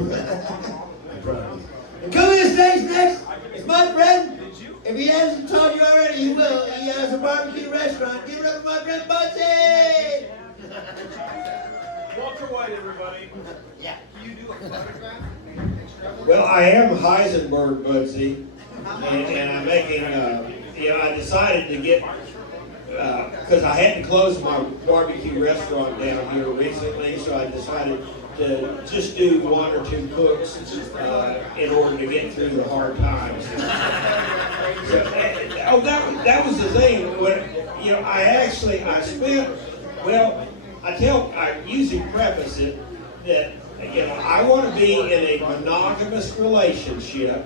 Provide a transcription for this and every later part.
And coming to the stage next is my friend. If he hasn't told you already, he will. He has a barbecue restaurant. Give it up for my friend Budsy! Walter White, everybody. Yeah. Can you do a photograph? Well, I am Heisenberg Budsy, and I'm making, I decided to get, because I had to close my barbecue restaurant down here recently, so I decided to just do one or two cooks in order to get through the hard times. So, that was the thing. When, I spent, well, I usually preface it that, I want to be in a monogamous relationship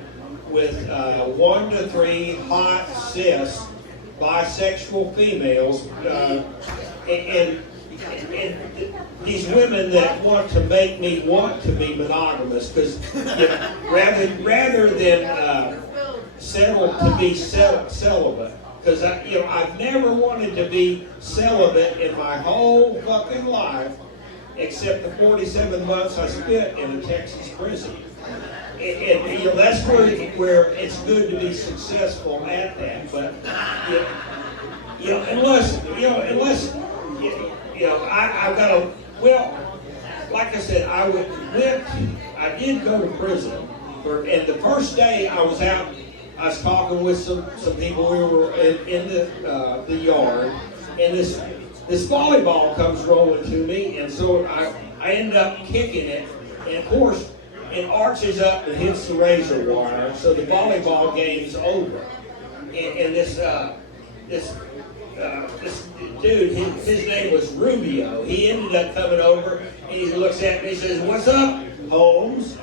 with 1 to 3 hot, cis, bisexual females, and these women that want to make me want to be monogamous, because rather than settle to be celibate, because I've never wanted to be celibate in my whole fucking life, except the 47 months I spent in a Texas prison. And that's where it's good to be successful at that. But unless I've got to. Well, like I said, I did go to prison, and the first day I was out, I was talking with some people. We were in the yard, and this volleyball comes rolling to me, and so I end up kicking it, and of course it arches up and hits the razor wire, so the volleyball game's over. And this dude, his name was Rubio. He ended up coming over, and he looks at me and he says, "What's up, Holmes?"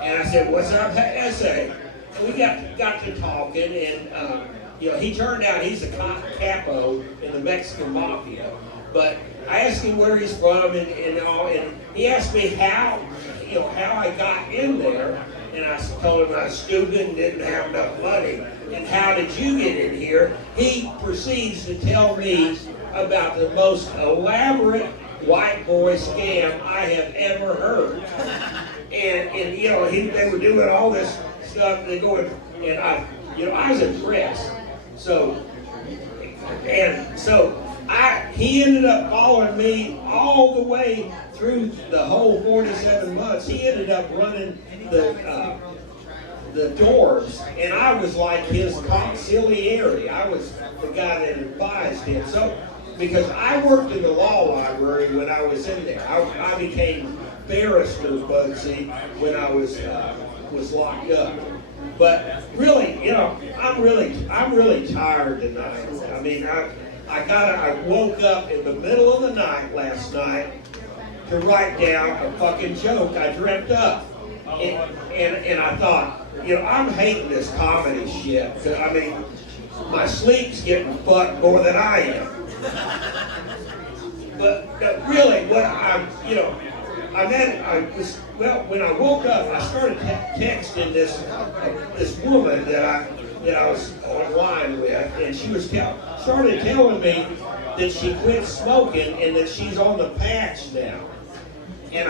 And I said, "What's up, Essay?" And we got to talking, and he turned out he's a capo in the Mexican mafia. But I asked him where he's from and all, and he asked me how I got in there, and I told him I was stupid and didn't have enough money. And how did you get in here? He proceeds to tell me about the most elaborate white boy scam I have ever heard. And they were doing all this stuff, and they going, and I was impressed. He ended up following me all the way through the whole 47 months. He ended up running the doors, and I was like his consigliere. I was the guy that advised him. So, because I worked in the law library when I was in there, I became barrister Budsy when I was locked up. But really, I'm really tired tonight. I mean, I woke up in the middle of the night last night to write down a fucking joke I dreamt up. And I thought, I'm hating this comedy shit. I mean, my sleep's getting fucked more than I am. But really, what when I woke up, I started texting this woman that I was online with, and she started telling me that she quit smoking and that she's on the patch now. And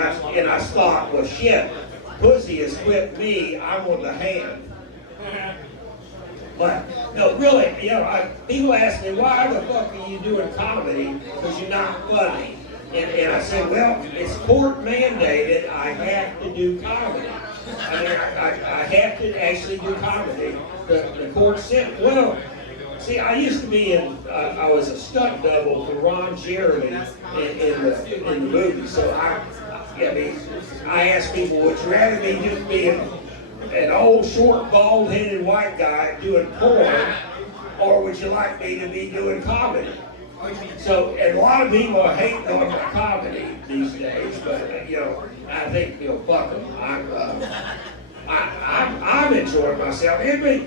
I thought, well, shit, Pussy has quit me, I'm on the hand. But, no, really, people ask me, why the fuck are you doing comedy? Because you're not funny. And I said, well, it's court mandated, I have to do comedy. I mean, I have to actually do comedy. The court said, well, see, I used to be I was a stunt double for Ron Jeremy in the movie. So I asked people, would you rather me just be an old, short, bald-headed white guy doing porn, or would you like me to be doing comedy? So, and a lot of people are hating on my comedy these days, but I think fuck them. I'm enjoying myself. Everybody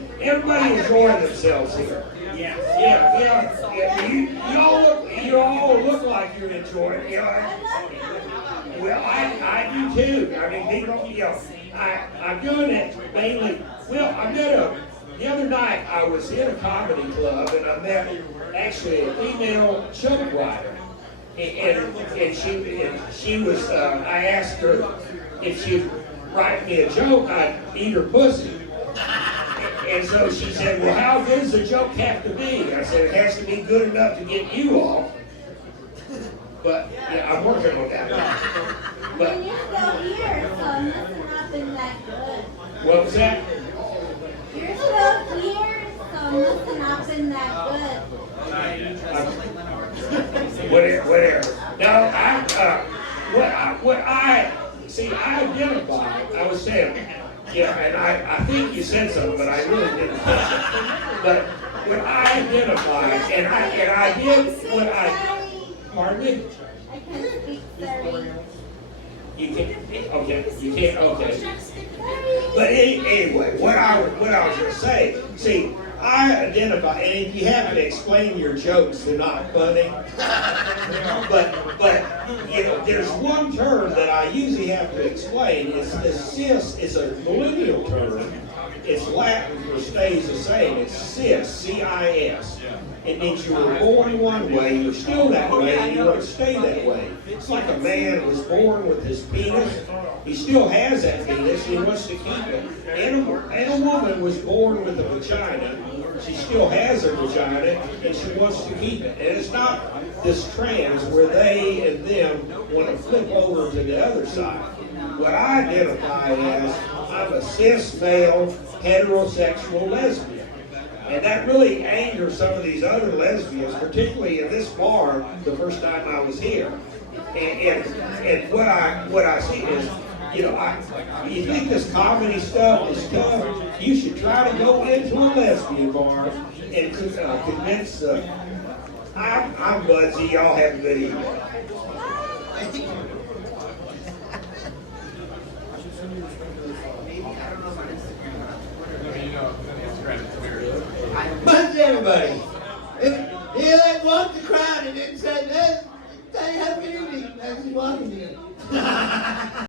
enjoying themselves here. Yeah. You all look like you're enjoying it. Well, I do too. I mean, people, I'm doing it mainly. Well, the other night I was in a comedy club and I met actually a female joke writer, and she was. I asked her if she write me a joke, I'd eat her pussy. And so she said, well, how good does the joke have to be? I said, it has to be good enough to get you off. But yeah, I'm working on that. But And you're still here, so it must have not been that good. what was that? You're still here, so it must have not been that good. Whatever. No, I identify, I was saying, yeah, and I think you said something, but I really didn't. But when I identify, and I did what I, pardon me? I can't speak sorry. You can't, okay, you can't, okay. But anyway, what I was gonna say, see, I identify, and if you have to explain your jokes, they're not funny. But you know, there's one term that I usually have to explain. It's cis. It's a millennial term. It's Latin for stays the same. It's cis, C-I-S. It means you were born one way, you're still that way, and you want to stay that way. It's like a man was born with his penis. He still has that penis, and he wants to keep it. And a woman was born with a vagina. She still has her vagina, and she wants to keep it. And it's not this trans where they and them want to flip over to the other side. What I identify as, I'm a cis male, heterosexual lesbian. And that really angered some of these other lesbians, particularly in this bar the first time I was here. And what I see is, you know, you think this comedy stuff is tough, you should try to go into a lesbian bar and convince I'm Budsy, y'all have a good evening. Budsy, everybody. If you like walked the crowd and didn't say that, tell you have a good evening as he's walking here.